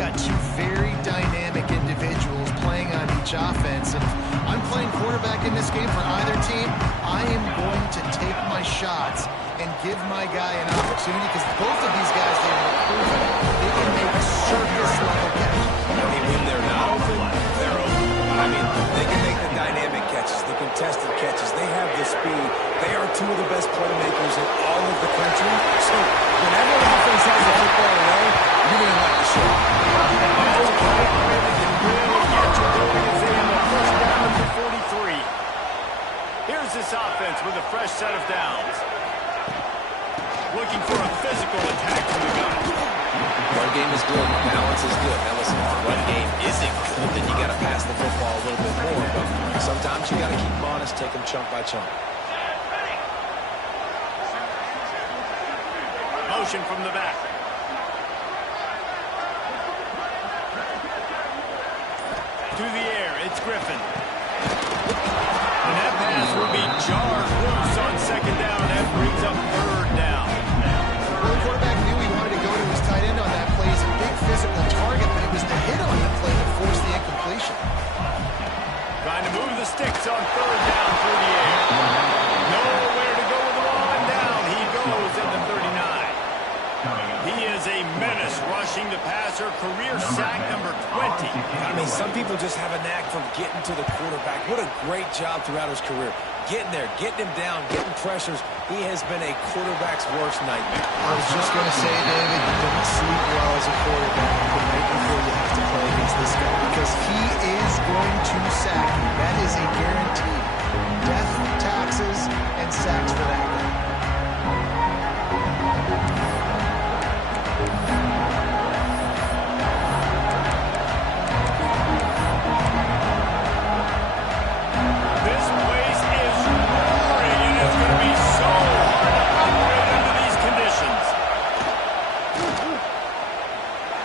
got two very dynamic individuals playing on each offense. And if I'm playing quarterback in this game for either team, I am going to take my shots and give my guy an opportunity because both of these guys, they have proven they can make circus-level catches. I mean, when they're not open, they're open. I mean, they can make the dynamic catches, the contested catches. They have the speed. They are two of the best playmakers in all of the country. So whenever an offense has the football away, you're going to like the show. That's a play that can really get you going as they have a first down to 43. Here's this offense with a fresh set of downs. Looking for a physical attack from the gun. Run game is good. Balance is good. Now listen, if the run game isn't good, then you got to pass the football a little bit more. But sometimes you got to keep them honest, take them chunk by chunk. Motion from the back. To the air, it's Griffin. And that pass will be jarred loose on second down. That brings up third down. Well, the quarterback knew he wanted to go to his tight end on that play. He's a big physical target, but it was the hit on the play that forced the incompletion. Trying to move the sticks on third down through the air. Nowhere to go with the ball, and down he goes at the 39. He is a menace rushing the passer, career sack number 20. I mean, some people just have a knack for getting to the quarterback. What a great job throughout his career. Getting there, getting him down, getting pressures. He has been a quarterback's worst nightmare. I was just going to say, David, you don't sleep well as a quarterback the night before you have to play against this guy because he is going to sack you. That is a guarantee. Death, taxes, and sacks for that guy. This place is roaring, and it's going to be so hard to operate under these conditions.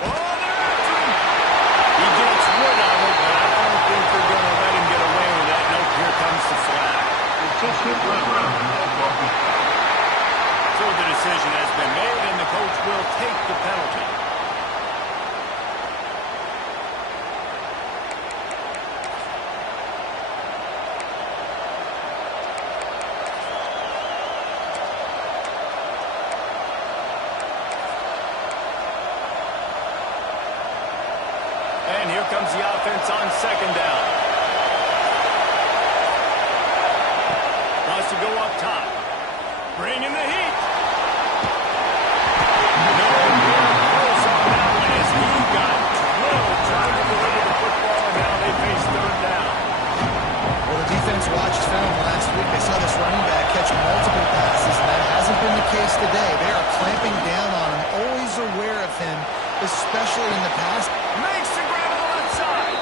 Oh, they're after him. He gets rid of it, but I don't think they're going to let him get away with that. Nope, here comes the flag. So the decision has been made, and the coach will take the penalty. And here comes the offense on second down. Wants to go up top. Bring in the heat. No close on that one as he got drilled trying to deliver the football, and now they face third down. Well, the defense watched film last week. They saw this running back catch multiple passes, and that hasn't been the case today. They are clamping down on him, always aware of him, especially in the pass. Makes the grab on the left side.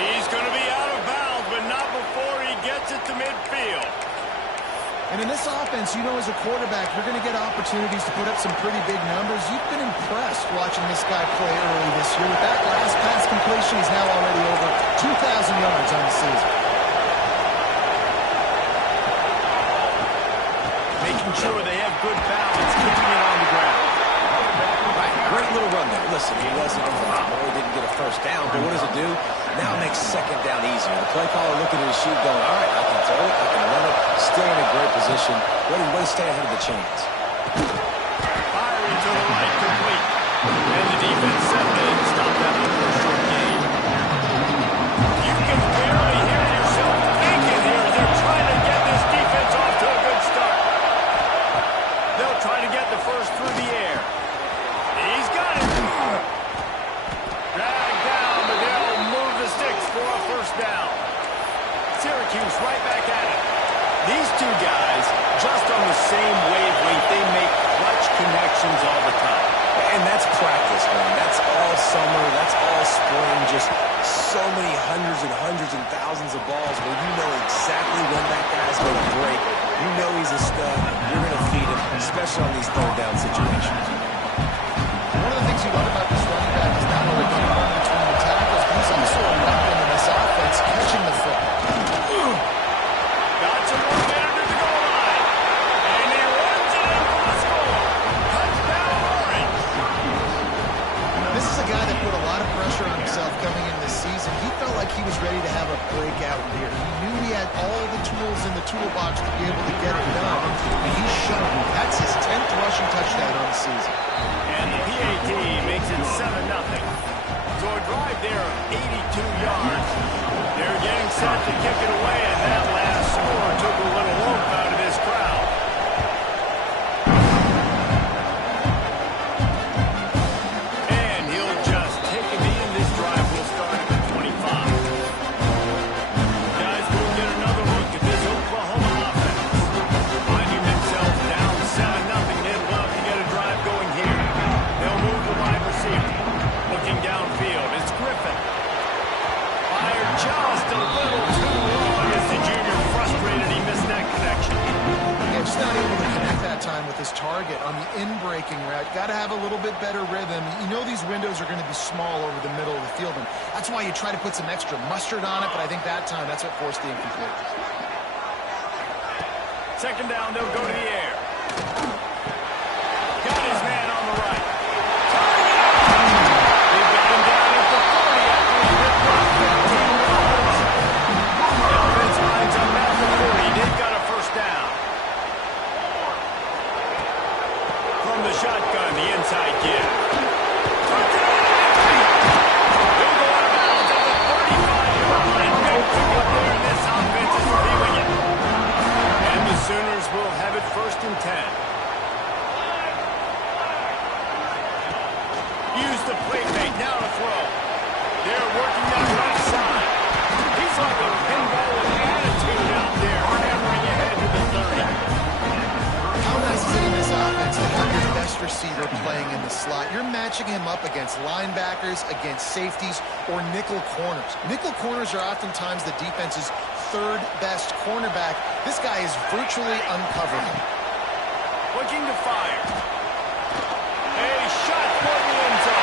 He's going to be out of bounds, but not before he gets it to midfield. And in this offense, you know, as a quarterback, you're going to get opportunities to put up some pretty big numbers. You've been impressed watching this guy play early this year. With that last pass completion, he's now already over 2,000 yards on the season. Making sure they have good balance, keeping it on the ground. Right, great little run there. Listen, he wasn't phenomenal. He didn't get a first down, but what does it do? Now it makes second down easier. The play caller looking at his sheet going, all right, I can throw it, I can run it, still in a great position. Way to stay ahead of the chains. Firing to the right, complete. And the defense settled in to stop that one for a short gain. You can barely hear yourself thinking here. They're trying to get this defense off to a good start. They'll try to get the first through the air. He's got it. Dragged down, but they'll move the sticks for a first down. Syracuse right back at it. These two guys, just on the same wavelength, they make clutch connections all the time. And that's practice, man. That's all summer. That's all spring. Just so many hundreds and thousands of balls where you know exactly when that guy's going to break. You know he's a stud. You're going to feed him, especially on these third down situations. One of the things you love about this running back is not only can he run between the tackles, but he's also a weapon in this offense, catching the football. Got some more men under the goal line. And he runs it in for the score. Touchdown, Orange. This is a guy that put a lot of pressure on himself coming into this season. He felt like he was ready to have a breakout year. He knew he had all the tools in the toolbox to be able to get it done, and he's shown. That's his 10th rushing touchdown on the season. And the PAT makes it 7-0. So a drive there of 82 yards. They're getting set to kick it away, and that last score took a little hope out of this crowd. And he'll just take a knee, and this drive will start at the 25. Guys, we'll get another look at this Oklahoma offense. Finding themselves down 7-0, they'd love to get a drive going here. They'll move the wide receiver. Looking downfield, it's Griffin. Fired just a little too long as the junior frustrated. He missed that connection. Yeah, just not able to connect that time with his target on the in-breaking route. Got to have a little bit better rhythm. You know these windows are going to be small over the middle of the field, and that's why you try to put some extra mustard on it, but I think that time that's what forced the incomplete. Second down, they'll go to the air. Got his man on the right. They've got him down at the 40 after he ripped off 15 yards. The offense lines up at the 40. They've got a first down. From the shotgun, the inside give. They'll go out of bounds at the 35-yard line. No pickup there, and this offense is feeling it. And the Sooners will have it 1st and 10. Use the plate mate, now to throw. They're working that right side. He's like a pinball with attitude out there, hammering ahead to the 30. How nice is it in this offense to have your best receiver playing in the slot? You're matching him up against linebackers, against safeties, or nickel corners. Nickel corners are oftentimes the defense's 3rd best cornerback. This guy is virtually uncoverable. Looking to fire. A shot for the end zone.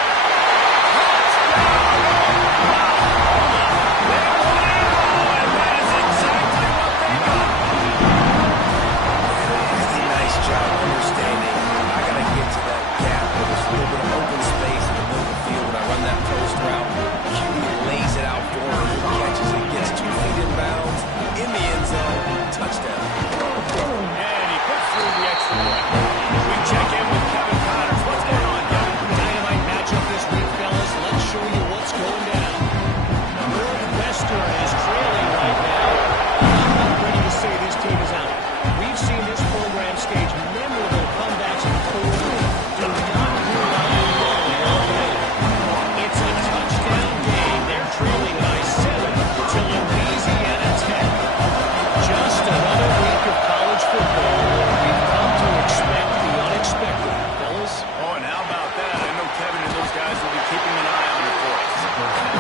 Touchdown. And he puts through the extra point. We check in with Kevin Connors. What's going on, Kevin? Dynamite matchup this week, fellas. Let's show you what's going down. Northwestern is trailing right now. I'm not ready to say this team is out. We've seen this program stage memorable comebacks before. Do not rule out the long way. It's a touchdown game. They're trailing by 7 to Louisiana Tech. Just another week of college football where we've come to expect the unexpected, fellas. Oh, and how about that? I know Kevin and those guys will be keeping an eye on it for us.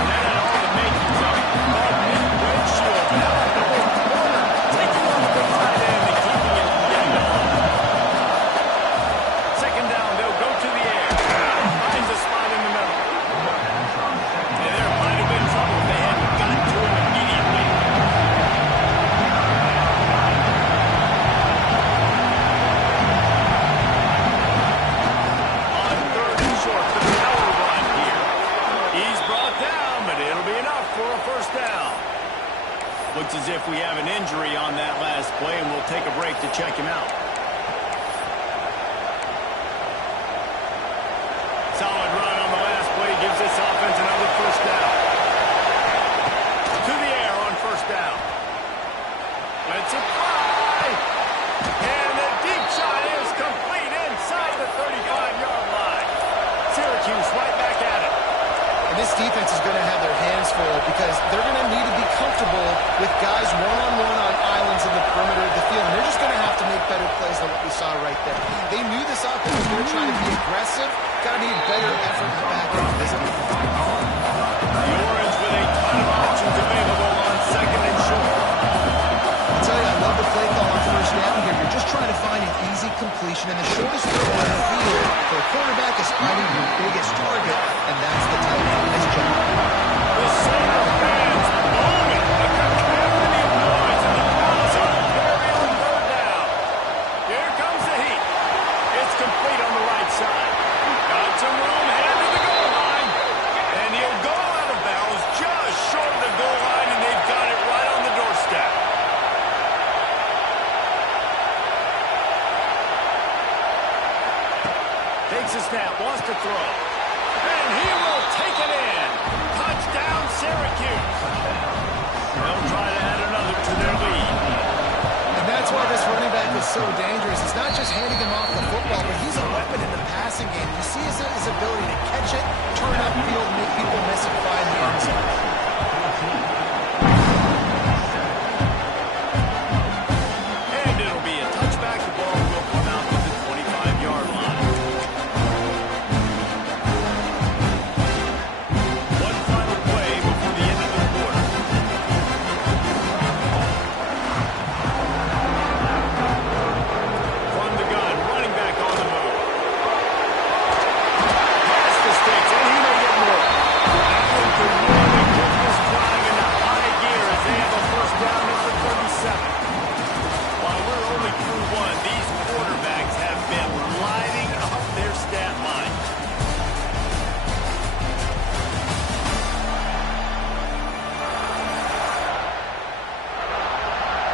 That had all the makings of it. Windshield now at the corner. Taking on the tight end and keeping it from getting the ball. Second down, they'll go to the air. Finds a spot in the middle. And there might have been trouble if they hadn't got to him immediately. On 3rd and short, the power run here. He's brought down, but it'll be enough for a first down. Looks as if we have an injury on that last play, and we'll take a break to check him out. Solid run on the last play gives this offense another first down. To the air on first down. Let's it fly. And the deep shot is complete inside the 35-yard line. Syracuse right back at it. And this defense is going to have their hands full because they're going to need to be comfortable with guys one-on-one on islands in the perimeter of the field. And they're just going to have to make better plays than what we saw right there. They knew this offense was going to try to be aggressive. Got to need better effort in the back end of this defense. The Orange with a ton of options available on 2nd and short. I'll tell you, I love the play call on first down here. You're just trying to find an easy completion, and the shortest throw on the field for a quarterback is finding your biggest target, and that's the tight end. Nice job. The center fans booming. A cacophony of noise, and the Browns are very on 3rd down. Here comes the heat. It's complete on the right side. Got some room, headed to the goal line. Syracuse. They'll try to add another to their lead. And that's why this running back is so dangerous. It's not just handing him off the football, but he's a weapon in the passing game. You see his ability to catch it, turn upfield, make people miss and find the end zone. And it'll be a touchback. The ball will come out to the 25-yard line. One final play before the end of the quarter. From the gun, running back on the move. Pass the sticks, and he may get more. Allen could really put this flying into high gear as they have a first down at the 37. While we're only through one, these quarterbacks have been lighting up their stat line.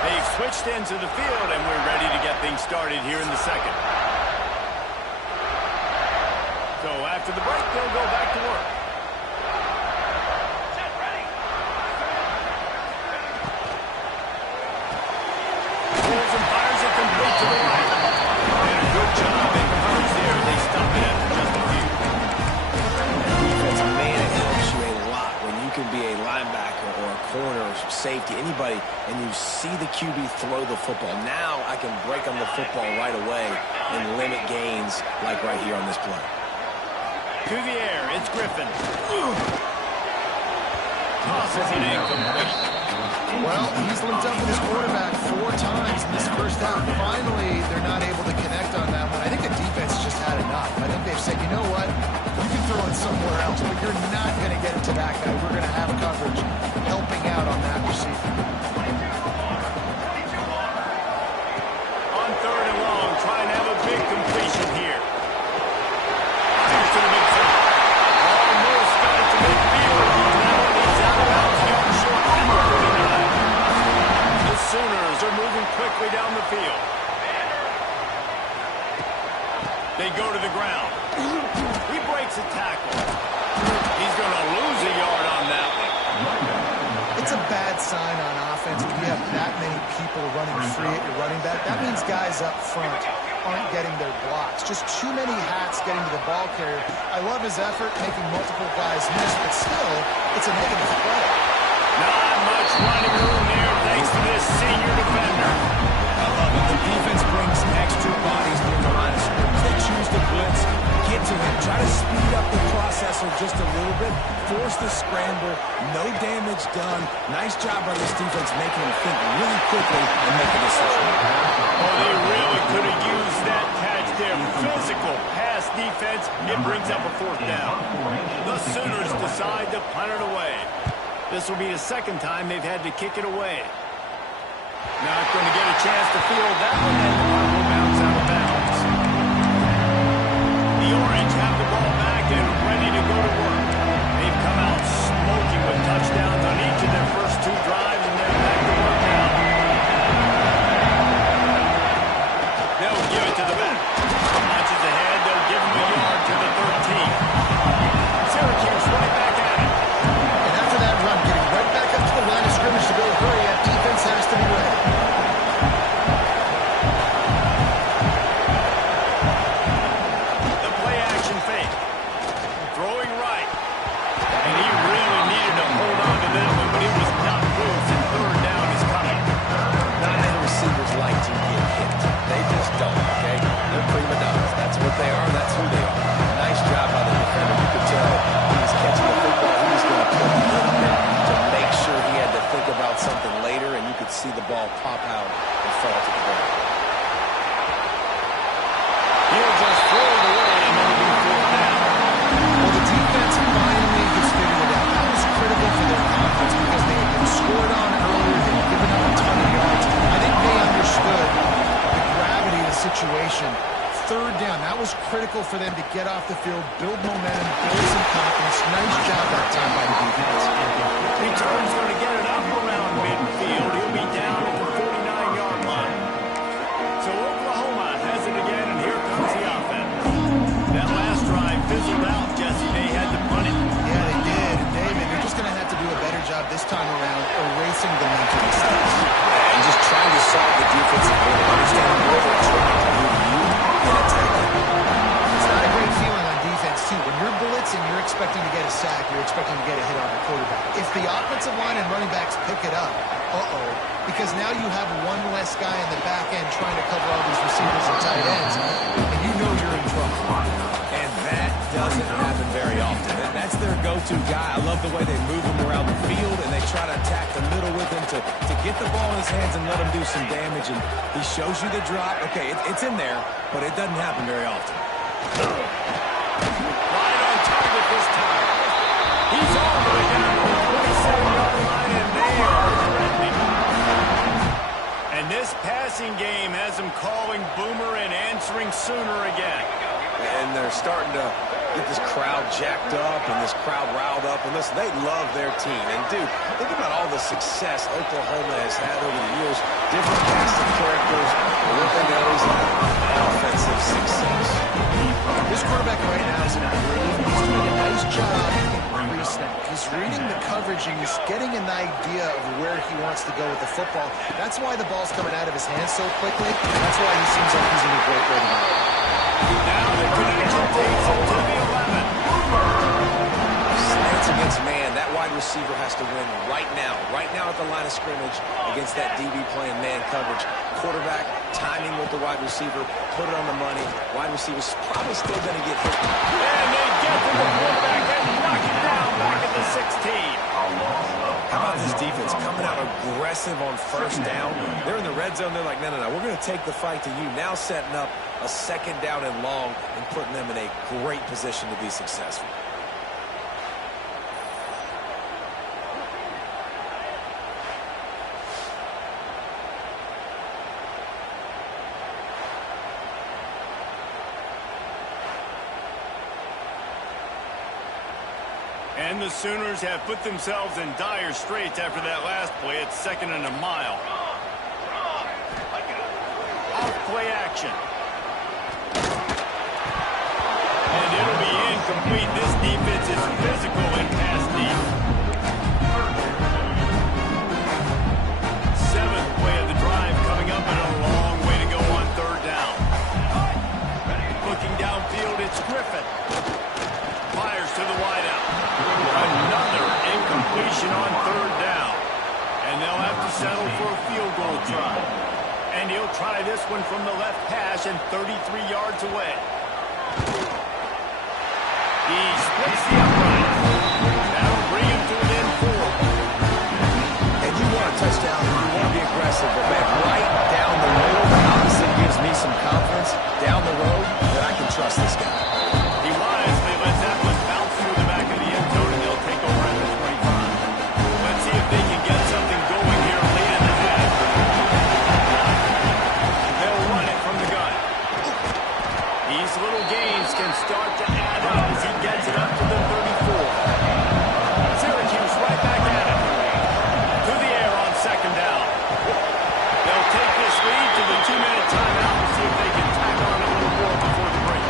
They've switched ends of the field, and we're ready to get things started here in the second. So after the break, they'll go back to work. Pulls and fires it complete to the right. And a good job making plays there. They stop it after just a few. Defense, man, it helps you a lot when you can be a linebacker or a corner or safety, anybody, and you see the QB throw the football. Now I can break on the football right away and limit gains like right here on this play. To the air, it's Griffin. Tosses it incomplete. Well, he's linked up with his quarterback 4 times in this first half. Finally, they're not able to connect on that one. I think the defense just had enough. I think they've said, you know what? You can throw it somewhere else, but you're not going to get it to that guy. We're going to have coverage helping out on that receiver. On third and long, trying to have a big completion here. Fires to the midfield. Almost got it to midfield on that one. He's out of bounds, going short at the 49. The Sooners are moving quickly down the field. They go to the ground. He breaks a tackle. He's going to lose a yard on that one. It's a bad sign on offense when you have that many people running free at your running back. That means guys up front aren't getting their blocks. Just too many hats getting to the ball carrier. I love his effort, making multiple guys miss, but still, it's a negative play. Not much running room there thanks to this senior defender. I love it. The defense brings extra bodies near the line of scrimmage. They choose to blitz, get to him, try to speed up the processor just a little bit, force the scramble, no damage done. Nice job by this defense making him think really quickly and make a decision. Oh, they really could have used that catch there. Physical pass defense. It brings up a fourth down. The Sooners decide to punt it away. This will be the second time they've had to kick it away. Not going to get a chance to field that one, and the ball will bounce out of bounds. The Orange have the ball back and ready to go to work. They've come out smoking with touchdowns on each of their first 2 drives, and they're back to work now. They'll give it to the back. Launches ahead, they'll give him a yard to the 13. Syracuse right back at it. And after that run, getting right back up to the line of scrimmage to go hurry up, defense has to be ready. The play action fake. Throwing right. And he really needed to hold on to that one, but it was not loose, and third down is coming. Not many receivers like to get hit. They just don't, okay? They're prima donnas. That's what they are. That's who they are. Nice job by the defender. You could tell he was catching the football. He was going to put a little bit to make sure he had to think about something later, and you could see the ball pop out and fall to the ground. He'll just throw it away, and it'll be fourth down. Well, the defense finally has figured it out. That was critical for their offense because they had been scored on earlier. They had given up a ton of yards. I think they understood the gravity of the situation. Third down, that was critical for them to get off the field, build momentum, build some confidence. Nice job that time by the defense. Return's going to get it up around midfield. He'll be down at the 49-yard line. So Oklahoma has it again, and here comes the offense. That last drive fizzled out, Jesse. They had to punt it. Yeah, they did. And David, they're just going to have to do a better to get a sack, you're expecting to get a hit on the quarterback. If the offensive line and running backs pick it up, because now you have one less guy in the back end trying to cover all these receivers and tight ends, and you know you're in trouble. And that doesn't happen very often. That's their go-to guy. I love the way they move him around the field, and they try to attack the middle with him to get the ball in his hands and let him do some damage. And he shows you the drop. Okay, it's in there, but it doesn't happen very often. Right on target this time. He's all the way down to the 27-yard line, and they are threatening. And this passing game has them calling Boomer and answering Sooner again. And they're starting to get this crowd jacked up and this crowd riled up. And listen, they love their team. And, dude, think about all the success Oklahoma has had over the years. Different cast of characters. But one thing they always have, offensive success. This quarterback right now is in a groove. He's doing a nice job in pre-snap. He's reading the coverage and he's getting an idea of where he wants to go with the football. That's why the ball's coming out of his hands so quickly. That's why he seems like he's in a great way tonight. Now the connection takes him to the 11. Slants against man. That wide receiver has to win right now at the line of scrimmage against that DB playing man coverage. Quarterback timing with the wide receiver, put it on the money. Wide receiver's probably still going to get hit. And they get to the quarterback and knock it down back at the 16. How about this defense coming out aggressive on first down? They're in the red zone. They're like, no, we're going to take the fight to you. Now setting up a second down and long and putting them in a great position to be successful. And the Sooners have put themselves in dire straits after that last play. It's 2nd and a mile. Off play action. And it'll be incomplete. This defense is physical and pass deep. 7th play of the drive coming up and a long way to go on 3rd down. Looking downfield, it's Griffin. Fires to the wideout. Another incompletion on 3rd down. And they'll have to settle for a field goal try. And he'll try this one from the left hash and 33 yards away. He splits the upright. That'll bring him to within 4. And you want a touchdown, and you want to be aggressive, but man, right down the middle, obviously gives me some confidence down the road that I can trust this guy. He wisely lets that one bounce through the back of the end zone, and they'll take over at the 25. Let's see if they can get something going here late in the half. They'll run it from the gun. These little gains can start to add up as he gets it up to the 34. Syracuse right back at it. To the air on 2nd down. They'll take this lead to the 2-minute timeout and see if they can tack on a little more before the break.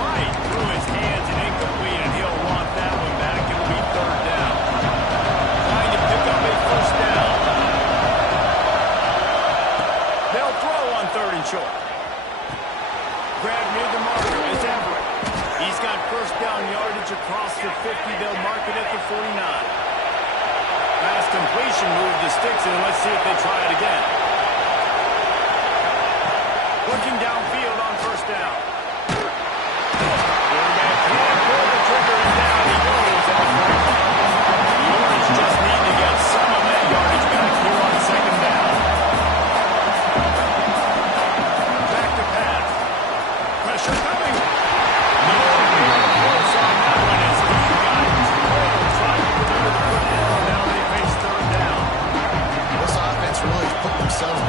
Right through his hands and incomplete, and he'll want that one back. It'll be 3rd down. Trying to pick up a 1st down. They'll throw on 3rd and short. Grab near the marker is Everett. He's got 1st down yardage across the 50. They'll mark it at the 49. Pass completion move to sticks, and let's see if they try it again. Looking downfield on 1st down. Quarterback can't pull the trigger, and down he goes. The Orange just need to get some of that yardage back here on 2nd down. Back to pass. Pressure coming. No, close on that one as he got trying to get under the football. Now they face 3rd down. This offense really has put themselves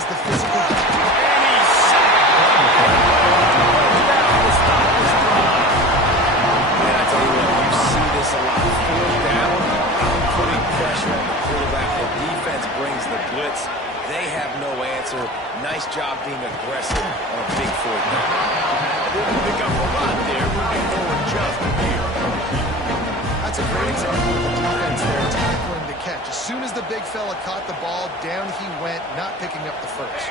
has the physical. And he's sacked. Down to stop this drive. And I tell you what, you see this a lot. Fourth down, I'm putting pressure on the quarterback. The defense brings the blitz. They have no answer. Nice job being aggressive on a big fourth down. Didn't pick up a lot there, moving forward just a bit. That's a great example of the defense there, tackling the catch. As soon as the big fella caught the ball, down he went, not picking up the first.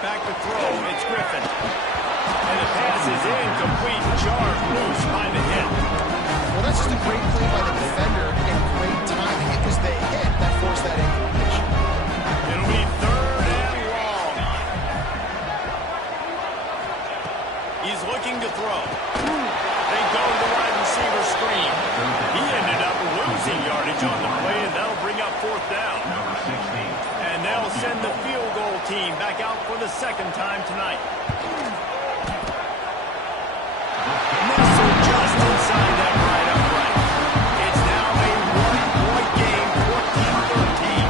Back to throw, it's Griffin. And the pass is incomplete, charged loose by the hit. Well, that's just a great play by the defender and great timing. It was the hit that forced that incompletion. It'll be 3rd and long. He's looking to throw. They go to the wide receiver screen. He ended up losing yardage on the play, and that'll bring up 4th down. And they'll send the field goal team back out for the 2nd time tonight. Nestle just inside that right upright. It's now a one-point game, 14-13.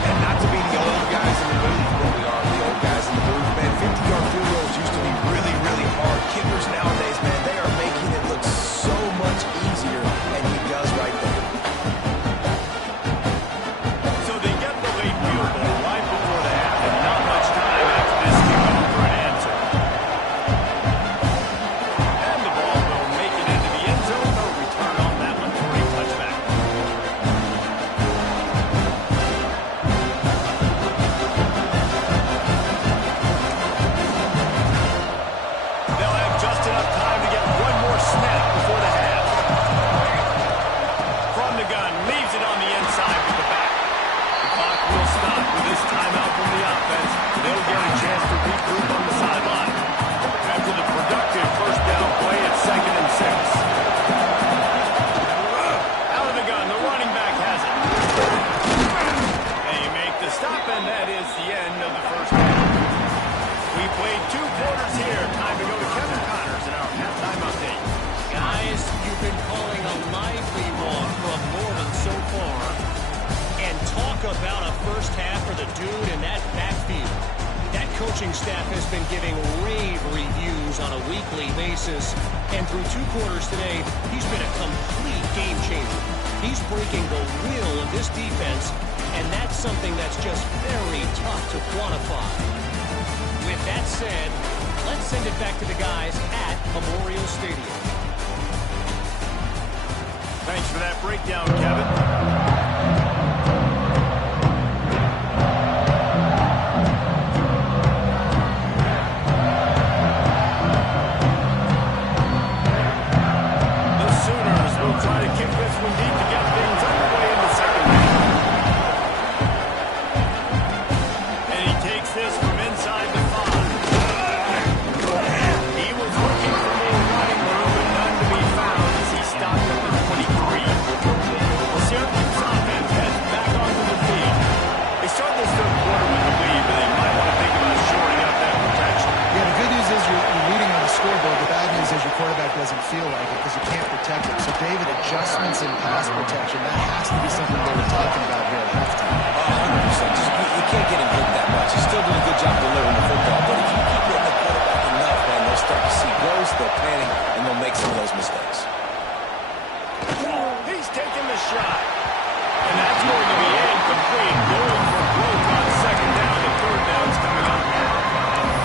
And not to be the old guys in the booth, but we are the old guys in the booth, man. 50-yard field goals used to be really, really hard. Kickers nowadays, man, they are making it look so much easier, and he does right there. So they get the late field goal right before the half, and not much time after this kickoff for an answer. And the ball will make it into the end zone. No return on that one for a touchback. They'll have just enough time to get one more snap before the half. From the gun, leaves it on the inside with the back. The clock will stop with this timeout from the offense. They'll get a chance to regroup on the sideline. After the productive first down play, it's 2nd and 6. Out of the gun, the running back has it. They make the stop, and that is the end of the first half. We played 2 quarters here. Time to go to Kevin Connors in our halftime update. Guys, you've been calling a lively one from Norman so far. And talk about a first half for the dude in that backfield. That coaching staff has been giving rave reviews on a weekly basis. And through 2 quarters today, he's been a complete game changer. He's breaking the will of this defense, and that's something that's just very tough to quantify. With that said, let's send it back to the guys at Memorial Stadium. Thanks for that breakdown, Kevin. Try to kick this one deep to get things underway in the second half. And he takes this from inside the 5. He was looking for more running room, but none to be found as he stopped at the 23. The Syracuse offense heads back onto the field. They start this 3rd quarter with a lead, but they might want to think about shoring up that protection. Yeah, the good news is you're leading on the scoreboard. The bad news is your quarterback doesn't feel like it because you can't protect him. So, David, adjustments in pass protection, that has to be something they were talking about here at halftime. 100%. You can't get him hit that much. He's still doing a good job delivering the football, but if you keep hitting the quarterback enough, man, they'll start to see growth, they'll panic, and they'll make some of those mistakes. He's taking the shot. And that's going to be incomplete. Going for broke on 2nd down. The 3rd down's coming up.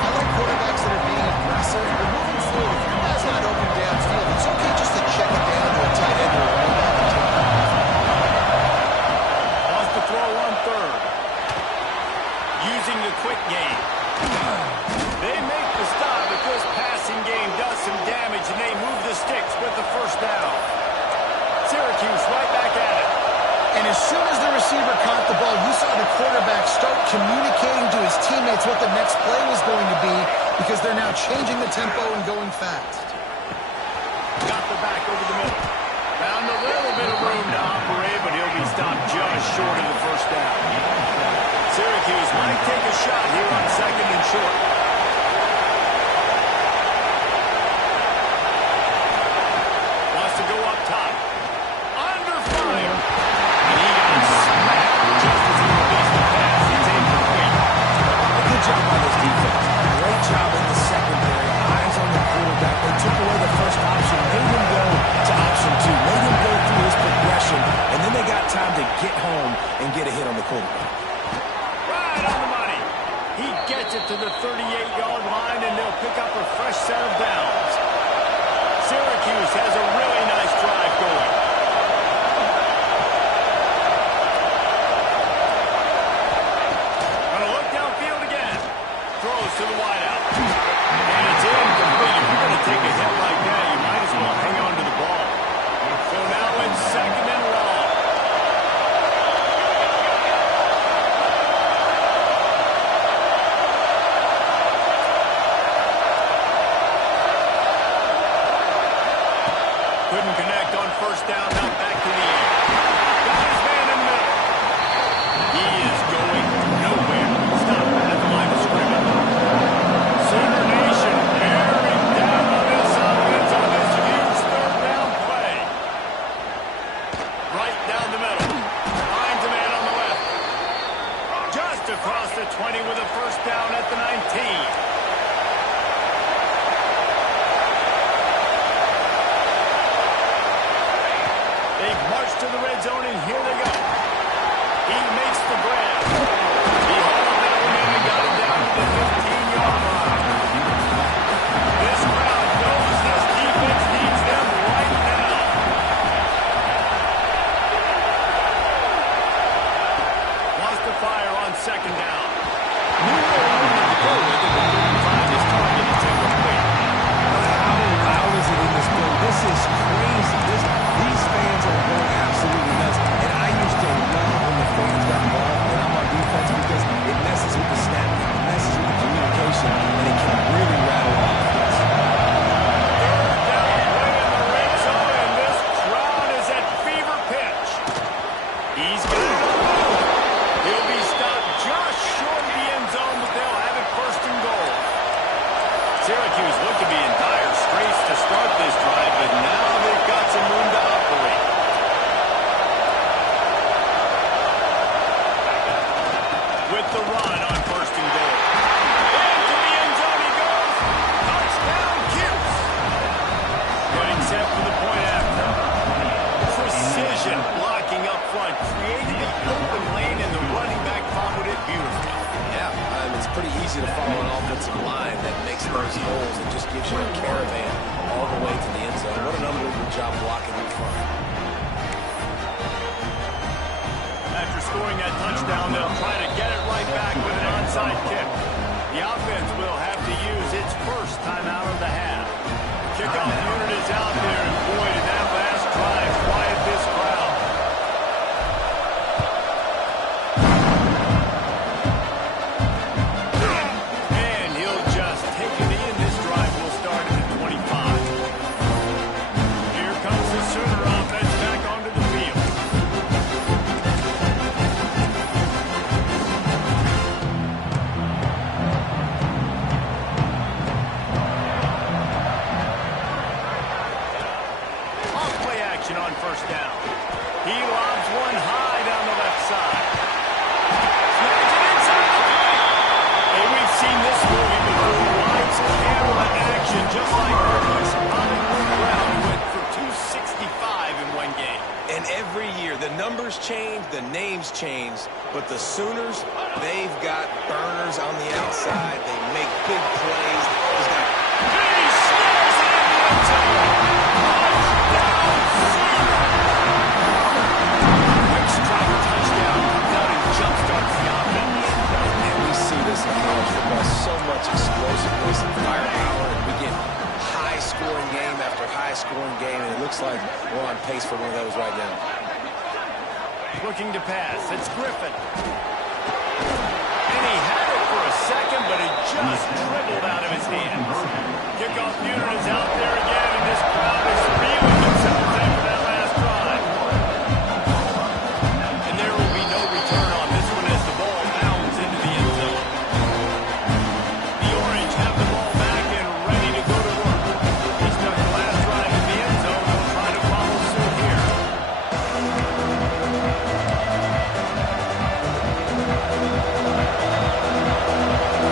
I like quarterbacks that are being aggressive, but moving forward, if your guy's not open downfield, it's okay just to check it down to a tight end or a running back and take it. Wants to throw on 3rd. Using the quick game. They make the stop, but this passing game does some damage, and they move the sticks with the 1st down. Syracuse right back at it. And as soon as the receiver caught the ball, you saw the quarterback start communicating to his teammates what the next play was going to be because they're now changing the tempo and going fast. Got the back over the middle. Found a little bit of room to operate, but he'll be stopped just short of the 1st down. Syracuse might take a shot here on 2nd and short. Wants to go up top. Under fire. And he got smacked just as he released the pass. It's incomplete. Good job by this defense. Great job in the secondary. Eyes on the quarterback. They took away the first option, made him go to option 2, made him go through his progression, and then they got time to get home and get a hit on the quarterback. Right on the money. He gets it to the 38-yard line, and they'll pick up a fresh set of downs. Syracuse has a really nice drive going. Gonna look downfield again. Throws to the wideout. And it's incomplete. If you're going to take a hit like that, you might as well hang on to the ball. So now in second and long. Couldn't connect on first down, not back to the air. Got his man in the middle. He is going nowhere. Stop at the line of scrimmage. Sooner Nation bearing down on this offense on this huge third down play. Right down the middle. Finds a man on the left. Just across the 20 with a first down at the 19. They've marched to the red zone, and here they go. He makes the grab. He hauled that one in and got it down to the 15-yard line. This crowd knows this defense needs them right now. Wants to fire on second down. Knew where he wanted to go with it, but couldn't find his target until complete. How loud is it in this building? This is crazy. These fans are going absolutely nuts. And I used to love when the fans got involved when I'm on defense because it messes with the snap, it messes with the communication, and it can really rattle off offense. Third down play in the red zone, and this crowd is at fever pitch. He's got it on the move. He'll be stopped just short of the end zone, but they'll have it first and goal. Syracuse looked to be in dire straits to start this drive, but now they've got some room to operate. With the run on first and goal. Into the end zone he goes. Touchdown, Cuse. Getting set for the point after. Precision blocking up front. Created the open lane, and the running back followed it beautifully. Yeah, it's pretty easy to follow an offensive line that makes those holes and just gives you a caravan all the way to the end zone. What an unbelievable job blocking up front. After scoring that touchdown, they'll try to get it right back with an onside kick. The offense will have to use its first timeout of the half. Kickoff unit is out there, and boy, did that last drive quiet this crowd. And he'll just take it in. This drive will start at the 25. Here comes the Sooner offense back onto the field. On first down. He lobs one high down the left side. Snags it inside the 20. And we've seen this movie before. Lights, camera, action, just like Menace. Hollywood Brown went for 265 in one game. And every year, the numbers change, the names change, but the Sooners, they've got burners on the outside. They make big plays. He snares it in the end zone. This in college football, so much explosiveness and firepower, and we get high-scoring game after high-scoring game, and it looks like we're on pace for one of those right now. Looking to pass, it's Griffin. And he had it for a second, but it just dribbled out of his hands. Kickoff unit is out there again, and this crowd is feeling themselves after that last drive. And there will be no return on this one as the ball bounds into the end zone. The Orange have the ball back and ready to go to work. He stuck the last drive in the end zone. They'll try to follow suit here. He lobs one high down the left side. Snags it inside the 20. And we've seen this movie before. Lights, camera, action, just like Menace. Hollywood Brown went for 265 in one game. And every year, the numbers change, the names change, but the Sooners, they've got burners on the outside. They make big plays. This is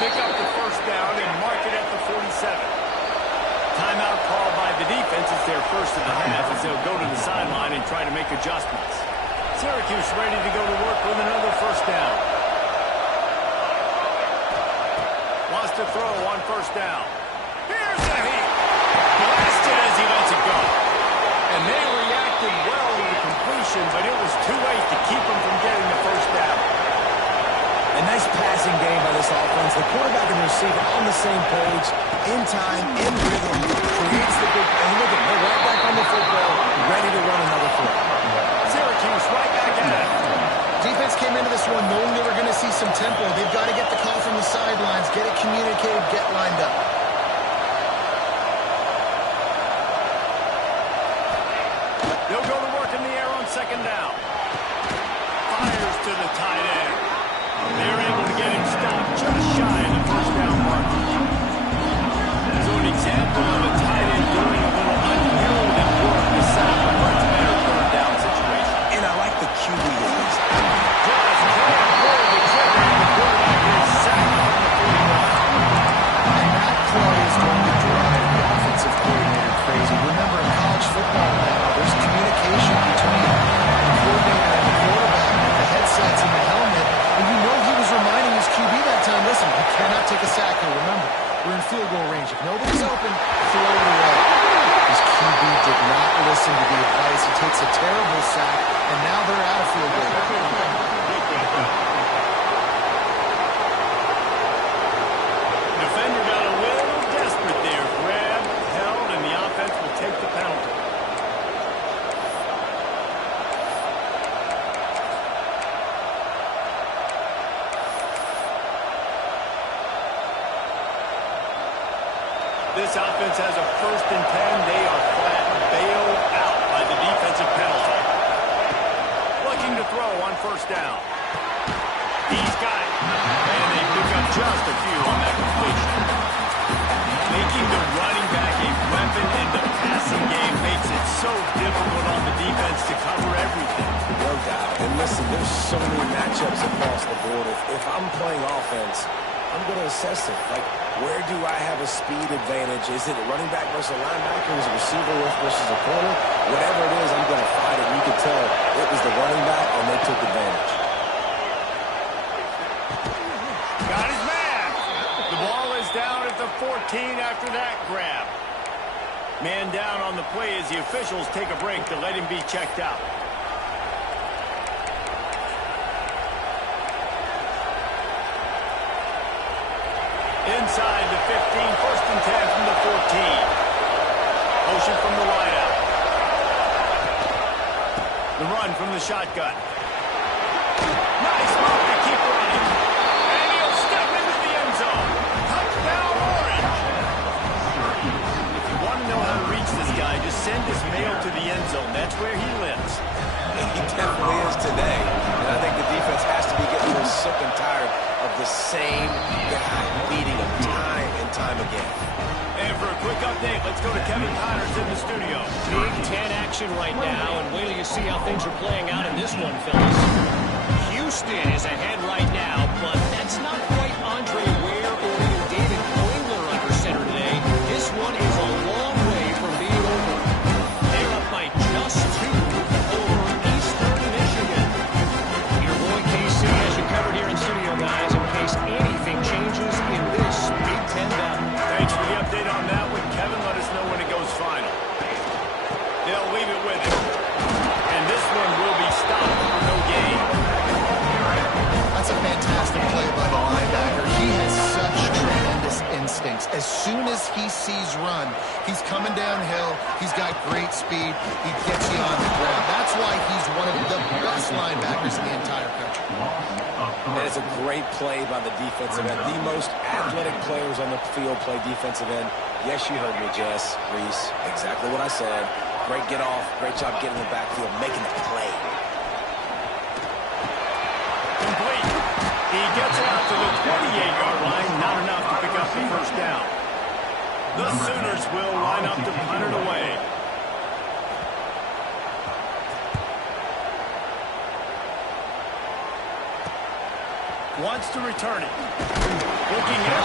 pick up the first down and mark it at the 47. Timeout called by the defense. It's their first of the half as they'll go to the sideline and try to make adjustments. Syracuse ready to go to work with another first down. Wants to throw on first down. Here's a heat. Blasted as he lets it go. And they reacted well to the completion, but it was too late to keep them from getting the first down. A nice passing game by this offense. The quarterback and the receiver on the same page, in time, in rhythm, creates the big play. Look at they're right back on the football, ready to run another play. Syracuse right back at it. Defense came into this one knowing they were going to see some tempo. They've got to get the call from the sidelines, get it communicated, get lined up. They'll go to work in the air on second down. Fires to the tight end. They're able to get him stopped just shy of the first down mark. So an example of a tight end doing a little unheralded work to set up a much better third down situation. And I like the QB in this. Just can't pull the trigger, and the quarterback is sacked from the 41. And that play is going to drive the offensive coordinator crazy. Remember, in college football now, there's communication between the coordinator and the quarterback with the headsets and the helmet. And you know he was reminding his QB that time, listen, you cannot take a sack here. Remember, we're in field goal range. If nobody's open, throw it away. His QB did not listen to the advice. He takes a terrible sack, and now they're out of field goal. Defender got a little desperate there. Grabbed, held, and the offense will take the penalty. This offense has a 1st and 10. They are flat bailed out by the defensive penalty. Looking to throw on first down. He's got it. And they pick up just a few on that completion. Making the running back a weapon in the passing game makes it so difficult on the defense to cover everything. No doubt. And listen, there's so many matchups across the board. If I'm playing offense, I'm going to assess it. Like, where do I have a speed advantage? Is it a running back versus a linebacker? Is it a receiver versus a corner? Whatever it is, I'm going to fight it. You can tell it was the running back, and they took advantage. Got his man. The ball is down at the 14 after that grab. Man down on the play as the officials take a break to let him be checked out. Inside the 15, 1st and 10 from the 14. Motion from the wideout. The run from the shotgun. Nice move to keep running. And he'll step into the end zone. Touchdown, Orange. If you want to know how to reach this guy, just send his mail to the end zone. That's where he lives. He definitely is today. And I think the defense has to be getting a little sick and tired of the same guy beating him time and time again. And for a quick update, let's go to Kevin Connors in the studio. Big Ten action right now, and wait till you see how things are playing out in this one, Phyllis. Houston is ahead right now, but that's not quite Andre Ware or even David Coingler under center today. This one is a long way from being over. They're up by just 2 over Eastern Michigan. Your boy KC has you covered here in studio, guys, in case anything changes in this Big Ten battle. Thanks for the update on that one, Kevin. Let us know when it goes final. They'll leave it with him. And this one will be stopped for no gain. That's a fantastic play by the linebacker. He has such tremendous instincts. As soon as he sees run, he's coming downhill. He's got great speed. He gets you on the ground. That's why he's one of the best linebackers in the entire country. And it's a great play by the defensive end. The most athletic players on the field play defensive end. Yes, you heard me, Jess, Reese. Exactly what I said. Great get off. Great job getting in the backfield, making the play. Complete. He gets it out to the 28-yard line. Not enough to pick up the first down. The Sooners will line up to punt it away. Wants to return it. Looking at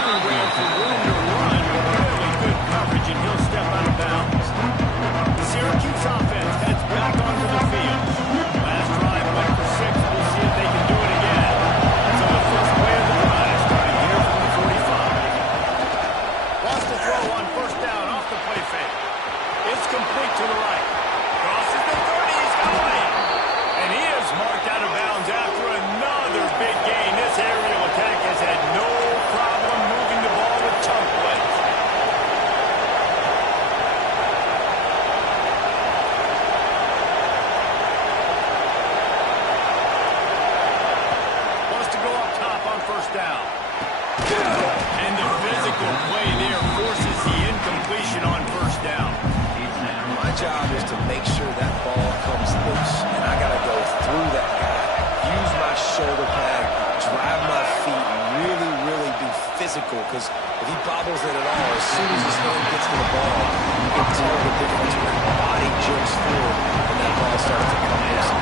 Explosive play there forces the incompletion on first down. My job is to make sure that ball comes loose, and I got to go through that guy, use my shoulder pad, drive my feet, really, really be physical, because if he bobbles it at all, as soon as his hand gets to the ball, you can tell the difference when his body jerks through and that ball starts to come loose.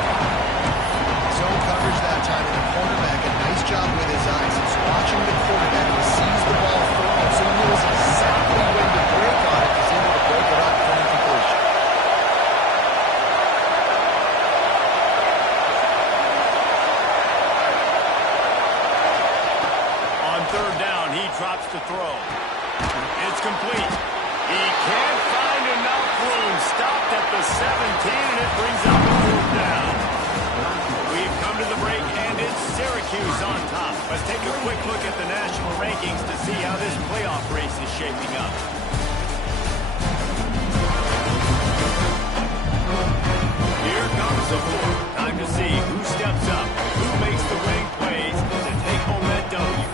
Zone coverage that time, and the cornerback, a nice job with his eyes. He's watching the quarterback. He sees the ball falling, so he knows exactly when to break on it. He's able to break it up for incompletion. On third down, he drops to throw. It's complete. He can't find enough room. Stopped at the 17, and it brings up a fourth down. We've come to the break, and it's Syracuse on top. Let's take a quick look at the national rankings to see how this playoff race is shaping up. Here comes the fourth. Time to see who steps up, who makes the winning plays to take home that W.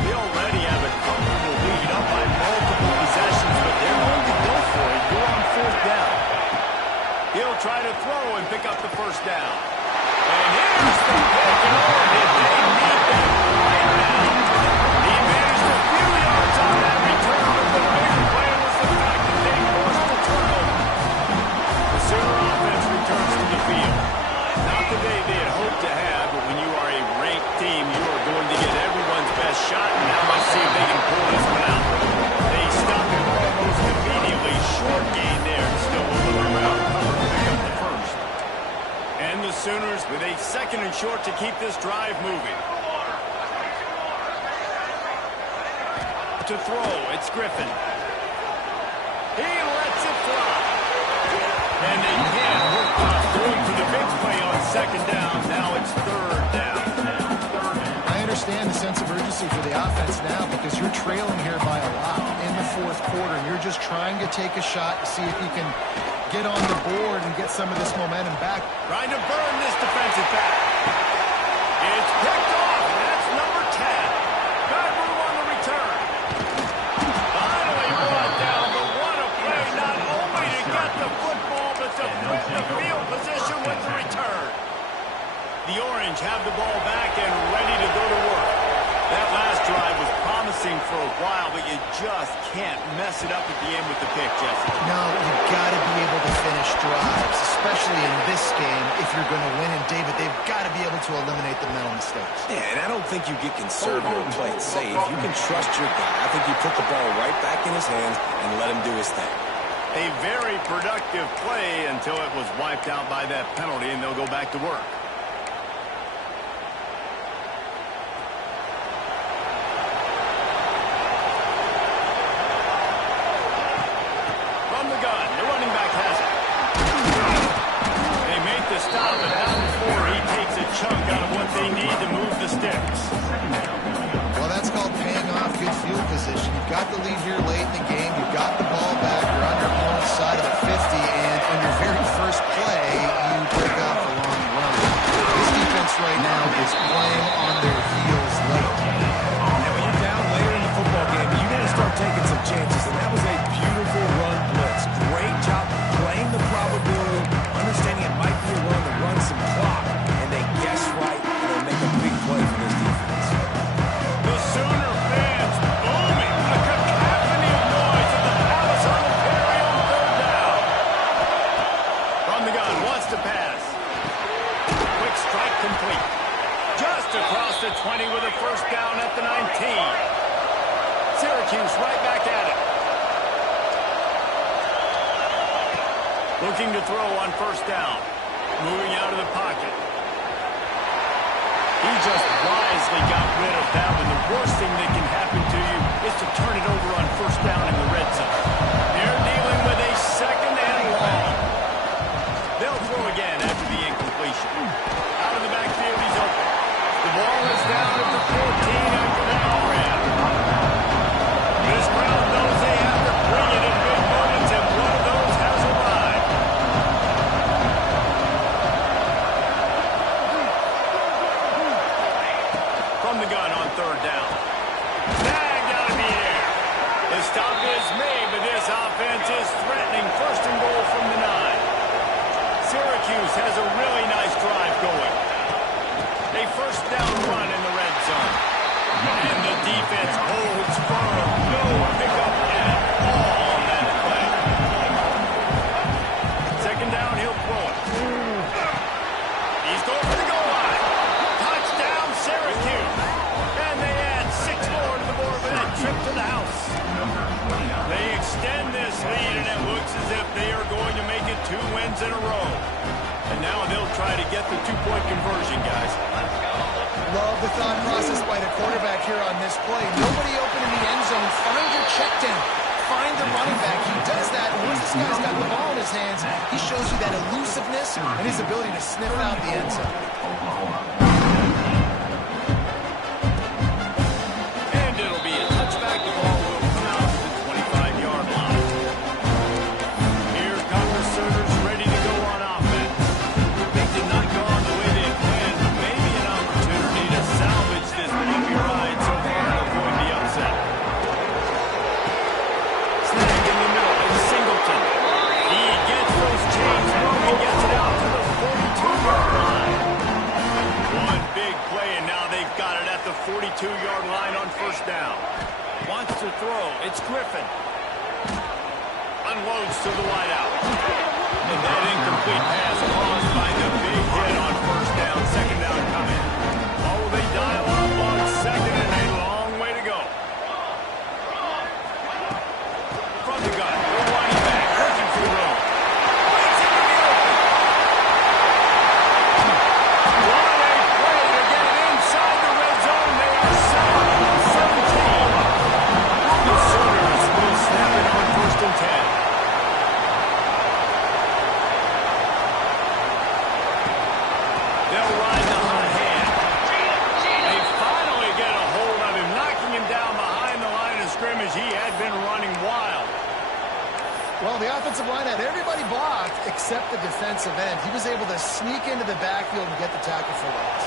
They already have a comfortable lead up by multiple possessions, but they're going to go for it. You're on fourth down. He'll try to throw and pick up the first down. And here's the pick, and oh, did they need that right now. He managed a few yards on that return, but the big play was the fact that they forced the turnover. The Sooner offense returns to the field. Not the day they had hoped to have, but when you are a ranked team, you are going to get everyone's best shot, and now let's see if they can pull this one out. They stop him almost immediately. Short gain there, still a little around cover to pick up the first. And the Sooners with a second and short to keep this drive moving. To throw, it's Griffin. He lets it fly. And they can't work on going for the big play on second down. Now it's third down. I understand the sense of urgency for the offense now because you're trailing here by a lot in the fourth quarter, and you're just trying to take a shot to see if you can get on the board and get some of this momentum back. Trying to burn this defensive back. It's picked off, and that's number 10. Good move on the return. Finally brought down, but what a play, not only to get the football, but to put the field position with the return. The Orange have the ball back and ready to go to work. That last drive was promising for a while, but you just can't mess it up at the end with the pick, Jesse. No, you've got to be able to finish drives, especially in this game if you're going to win. And, David, they've got to be able to eliminate the mental mistakes. Yeah, and I don't think you get conservative and play it safe. You can trust your guy. I think you put the ball right back in his hands and let him do his thing. A very productive play until it was wiped out by that penalty, and they'll go back to work. Stop it now before he takes a chunk out of what they need to move the sticks. Well, that's called paying off good field position. You've got the lead here late in the game. You've got the ball back. You're on your opponent's side of the 50, and in your very first play, you break off a long run. This defense right now is playing on their heels late. Now, when you're down later in the football game, you got to start taking some chances, and that was a beautiful run blitz. Great job playing the probability, understanding it might be a run to run some clock, and they guess right, and they make a big play for this defense. The Sooner fans booming. A cacophony of noise at the Palace on the Perry on third down. From the gun, wants to pass. Quick strike complete. Just across the 20 with a first down at the 19. Syracuse right back at it. Looking to throw on first down. Moving out of the pocket. He just wisely got rid of that one. The worst thing that can happen to you is to turn it over on first down in the red zone. They're dealing with a second and long. They'll throw again after the incompletion. Out of the backfield, he's open. The ball is down at the 14 after that grab. This crowd knows they have to bring it in big moments, and one of those has arrived. stop is made, but this offense is threatening. First and goal from the 9. Syracuse has a really nice drive going. A first down run in the red zone. And the defense holds firm. No pickup at all on that play. Second down, he'll throw it. He's going for the goal line. Touchdown, Syracuse. And they add 6 more to the board with that trip to the house. They extend this lead, and it looks as if they are going to make it 2 wins in a row. And now they'll try to get the 2-point conversion, guys. Love the thought process by the quarterback here on this play. Nobody open in the end zone. Find your check down. Find the running back. He does that. And once this guy's got the ball in his hands, he shows you that elusiveness and his ability to sniff out the end zone. And it'll be a touchback. The ball will come out to the 25-yard line. Here come the Sooners ready to go on offense. Things did not go on the way they planned, but maybe an opportunity to salvage this bumpy ride so far and avoid the upset. Snagged in the middle by Singleton. He gets those chains moving, gets it out to the 42-yard line. One big play, and now they've got it at the 42-yard line on first down. Wants to throw. It's Griffin. Unloads to the wideout. And that incomplete pass caused by the big hit on first down. Second down coming. Oh, they dial up on second, and a long way to go. From the gun, the running back, looking for room. Breaks into the open. What a play to get it inside the red zone. They are 7-17. The Sooners will snap it on first and 10. They'll ride the hot hand. They finally get a hold of him, knocking him down behind the line of scrimmage. He had been running wild. Well, the offensive line had everybody blocked except the defensive end. He was able to sneak into the backfield and get the tackle for loss.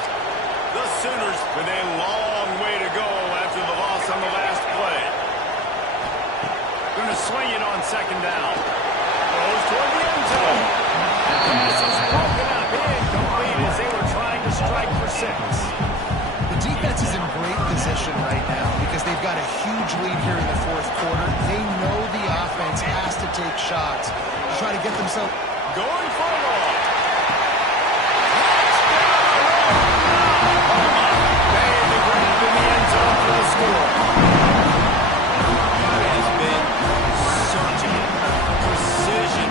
The Sooners with a long way to go after the loss on the last play. Going to swing it on second down. Goes toward the end zone. Pass is broken up, incomplete as they were trying to strike for 6. The defense is in great position right now because they've got a huge lead here in the fourth quarter. They know the offense has to take shots to try to get themselves going for a ball. They grab in the end zone for the score. He has been surgical, precision,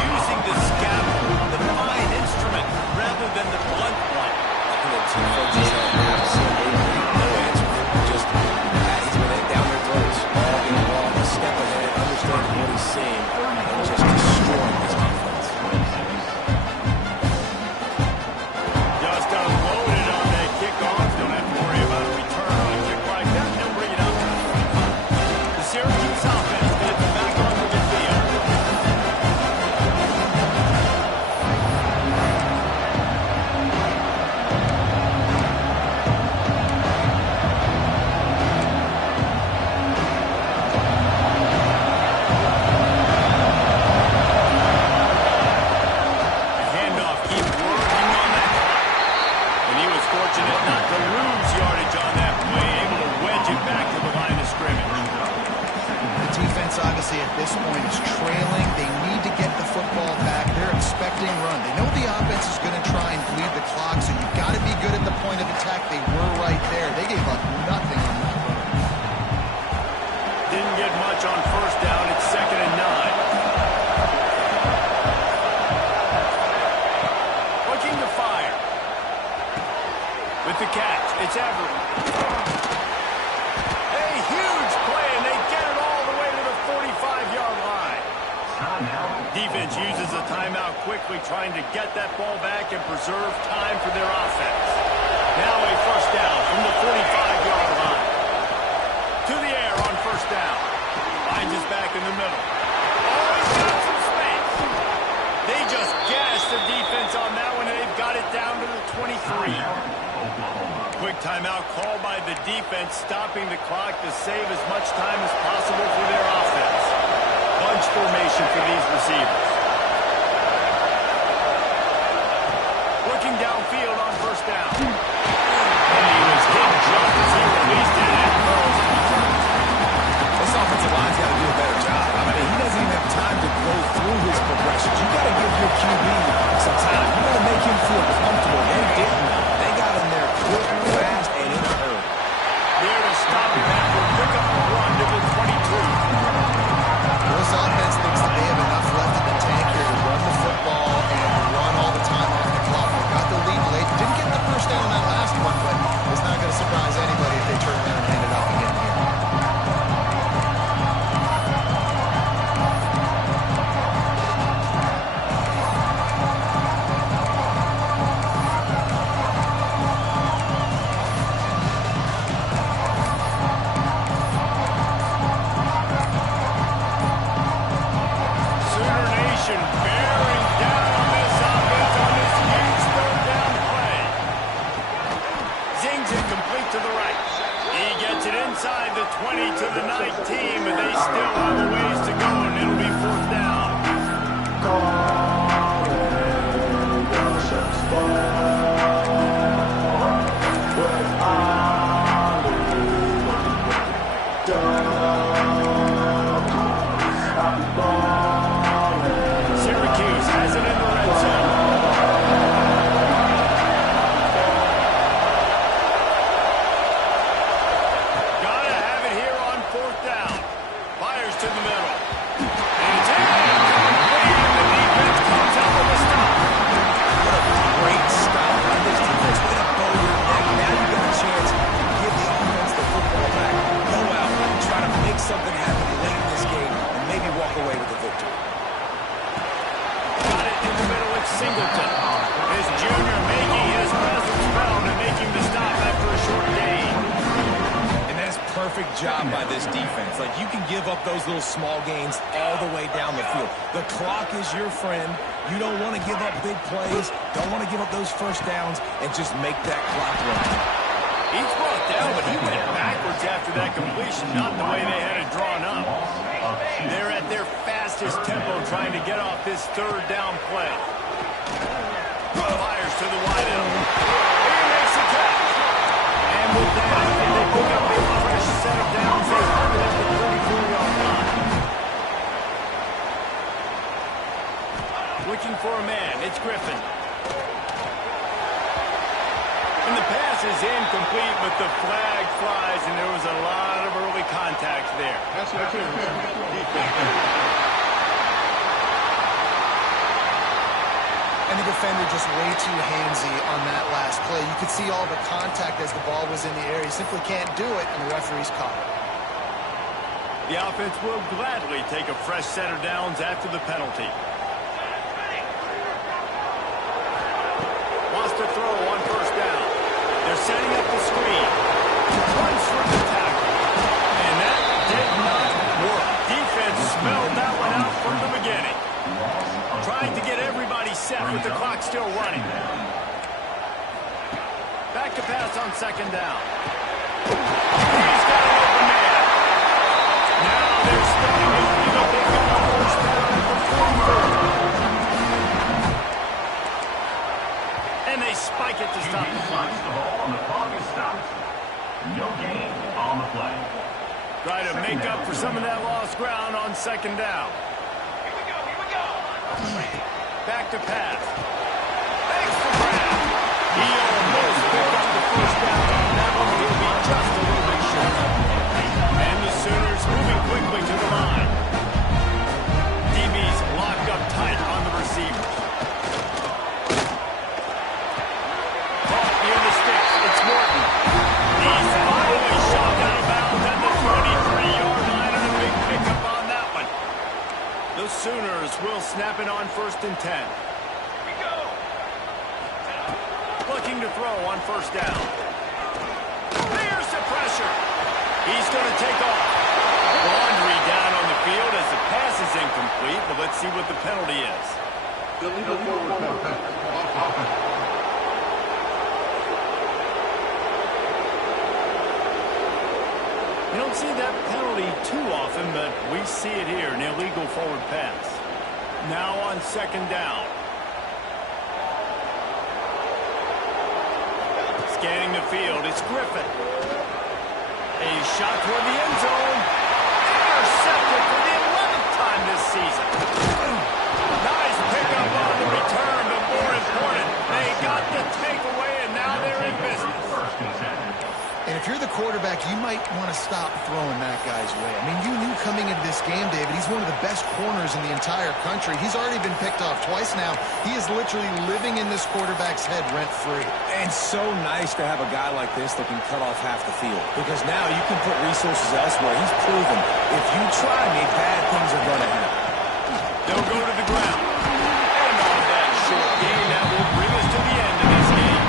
using the scalpel, the fine instrument, rather than the blunt one. The defense has had absolutely no answer. Just he's been down their throats all game long, a step ahead, understanding what he's seeing, and just destroying this defense. Just unloaded on that kickoff. Don't have to worry about a return on a kick like that. They'll bring it up. The Syracuse offense gets back onto the field. Fortunate not to lose yardage on that play, able to wedge it back to the line of scrimmage. The defense, obviously, at this point is trailing. They need to get the football back. They're expecting run. They know the offense is going to try and bleed the clock, so you've got to be good at the point of attack. They were right there. They gave up nothing on that run. Didn't get much on first down. It's second and 9. Looking to fire. With the catch, it's Everett. A huge play, and they get it all the way to the 45-yard line. Defense uses a timeout quickly, trying to get that ball back and preserve time for their offense. Now a first down from the 45-yard line. To the air on first down. Finds his back in the middle. Oh, he's got some space. They just gassed the defense on that one, and they've got it down to the 23. Quick timeout called by the defense, stopping the clock to save as much time as possible for their offense. Bunch formation for these receivers. Looking downfield on first down. And he was hit just as he released it at first. This offensive line's got to do a better job. I mean, he doesn't even have time to go through his progressions. You got to give your QB some time. You got to make him feel comfortable. They didn't. They got him there quick, fast, and in a hurry. There to stop him after a pick up a run to the 22. This offense thinks that they have enough left in the tank here to run the football and run all the time off the clock. They got the lead late. Didn't get the first down on that last one, but it's not going to surprise anybody if they turn around and hand it off again here. Inside the 20 to the 19, but they still have a ways to go, and it'll be fourth down. Syracuse has it in the red zone. To the middle. And it's incomplete. The defense comes out with a stop. What a great stop by this defense. Way to bow your neck. Now you got a chance to give the offense the football back. Go out and try to make something happen late in this game and maybe walk away with the victory. Got it in the middle with Singleton. His junior making his presence felt and making the stop after a short gain. Perfect job by this defense. Like, you can give up those little small gains all the way down the field. The clock is your friend. You don't want to give up big plays. Don't want to give up those first downs and just make that clock run. He's brought down, but he went backwards after that completion, not the way they had it drawn up. They're at their fastest tempo trying to get off this third down play. Fires to the wideout. He makes the catch. And with that, they pick up a fresh set of downs. They have it at the 34-yard line. Looking for a man. It's Griffin. And the pass is incomplete, but the flag flies, and there was a lot of early contact there. And the defender just way too handsy on that last play. You could see all the contact as the ball was in the air. He simply can't do it, and the referee's caught it. The offense will gladly take a fresh set of downs after the penalty. Wants to throw on first down. They're setting up the screen. Runs for the tackle. And that did not work. Defense smelled that one out from the beginning. Trying to get everybody set with the clock still running. Back to pass on second down. He's got an open man. Now they're starting to see that they've got a first down at the 44. And they spike it to stop the clock. The ball on the clock is stopped. No gain on the play. Try to make up for some of that lost ground on second down. Back to pass. Thanks to Brad. He almost picked up the first down on that one. He'll be just a little bit short. And the Sooners moving quickly to the line. DB's locked up tight on the receivers. Caught near the sticks. It's Morton. He's finally shot out of bounds at the 23-yard line, and a big pickup on that one. The Sooners will snap it on 1st and 10. Looking to throw on first down. There's the pressure. He's going to take off. Laundry down on the field as the pass is incomplete, but let's see what the penalty is. don't see that penalty too often, but we see it here, an illegal forward pass. Now on second down. Scanning the field, it's Griffin. A shot toward the end zone. Intercepted for the 11th time this season. Nice pickup on the return, but more important, they got the takeaway, and now they're in business. And if you're the quarterback, you might want to stop throwing that guy's way. I mean, you knew coming into this game, David, he's one of the best corners in the entire country. He's already been picked off twice now. He is literally living in this quarterback's head rent-free. And so nice to have a guy like this that can cut off half the field. Because now you can put resources elsewhere. He's proven if you try me, bad things are going to happen. They'll go to the ground. And on that short game, that will bring us to the end of this game.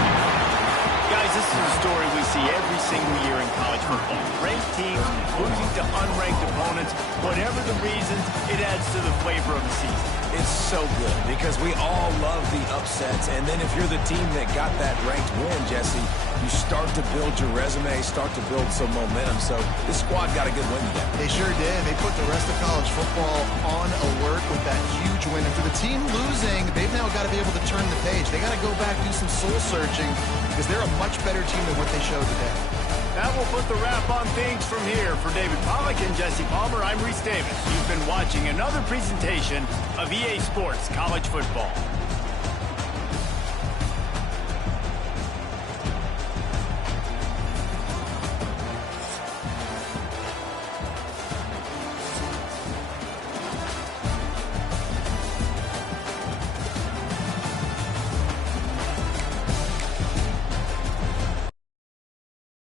Guys, this is a story we see every single year in college football. Ranked teams losing to unranked opponents. Whatever the reasons, it adds to the flavor of the season. It's so good because we all love the upsets. And then if you're the team that got that ranked win, Jesse, you start to build your resume, start to build some momentum. So this squad got a good win today. They sure did. They put the rest of college football on alert with that huge win. And for the team losing, they've now got to be able to turn the page. They got to go back, do some soul searching, because they're a much better team than what they showed today. That will put the wrap on things from here. For David Pollack and Jesse Palmer, I'm Reese Davis. You've been watching another presentation of EA Sports College Football.